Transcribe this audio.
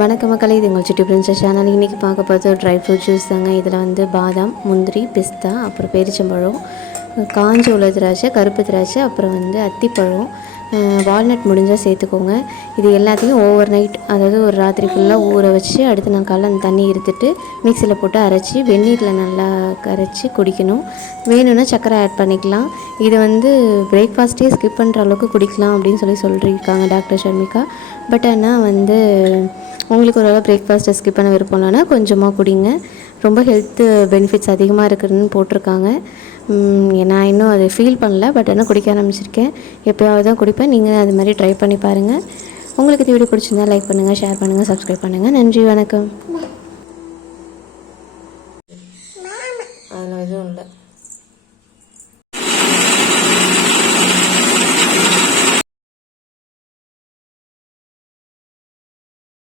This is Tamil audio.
வணக்கம் மக்களே, இது உங்கள் சிட்டி பிரின்சஸ் சேனல். இன்றைக்கி பார்க்க பார்த்து ஒரு ட்ரை ஃப்ரூட் ஜூஸ் தாங்க. இதில் வந்து பாதாம், முந்திரி, பிஸ்தா, அப்புறம் பேரிச்சம்பழம், காஞ்ச உள்ள திராட்சை, கருப்பு திராட்சை, அப்புறம் வந்து அத்திப்பழம், வால்நட் முடிஞ்சால் சேர்த்துக்கோங்க. இது எல்லாத்தையும் ஓவர் நைட், அதாவது ஒரு ராத்திரி ஃபுல்லாக ஊற வச்சு அடுத்த நாள் காலைல அந்த தண்ணி இருத்துட்டு மிக்சியில் போட்டு அரைச்சி வெந்நீரில் நல்லா கரைச்சி குடிக்கணும். வேணும்னா சர்க்கரை ஆட் பண்ணிக்கலாம். இது வந்து பிரேக்ஃபாஸ்ட்டே ஸ்கிப் பண்ணுற அளவுக்கு குடிக்கலாம் அப்படின்னு சொல்லியிருக்காங்க டாக்டர் ஷர்மிகா. பட் ஆனால் வந்து உங்களுக்கு ஒரு பிரேக்ஃபாஸ்ட்டை ஸ்கிப் பண்ண விருப்பம் இல்லைன்னா கொஞ்சமாக குடிங்க. ரொம்ப ஹெல்த்து பெனிஃபிட்ஸ் அதிகமாக இருக்குதுன்னு போட்டிருக்காங்க. நான் இன்னும் அதை ஃபீல் பண்ணல, பட் ஆனால் குடிக்க ஆரம்பிச்சிருக்கேன். எப்போயாவது தான் குடிப்பேன். நீங்கள் அது மாதிரி ட்ரை பண்ணி பாருங்கள். உங்களுக்கு இந்த வீடியோ பிடிச்சிருந்தா லைக் பண்ணுங்கள், ஷேர் பண்ணுங்கள், சப்ஸ்கிரைப் பண்ணுங்கள். நன்றி, வணக்கம். அதில் எதுவும் இல்லை.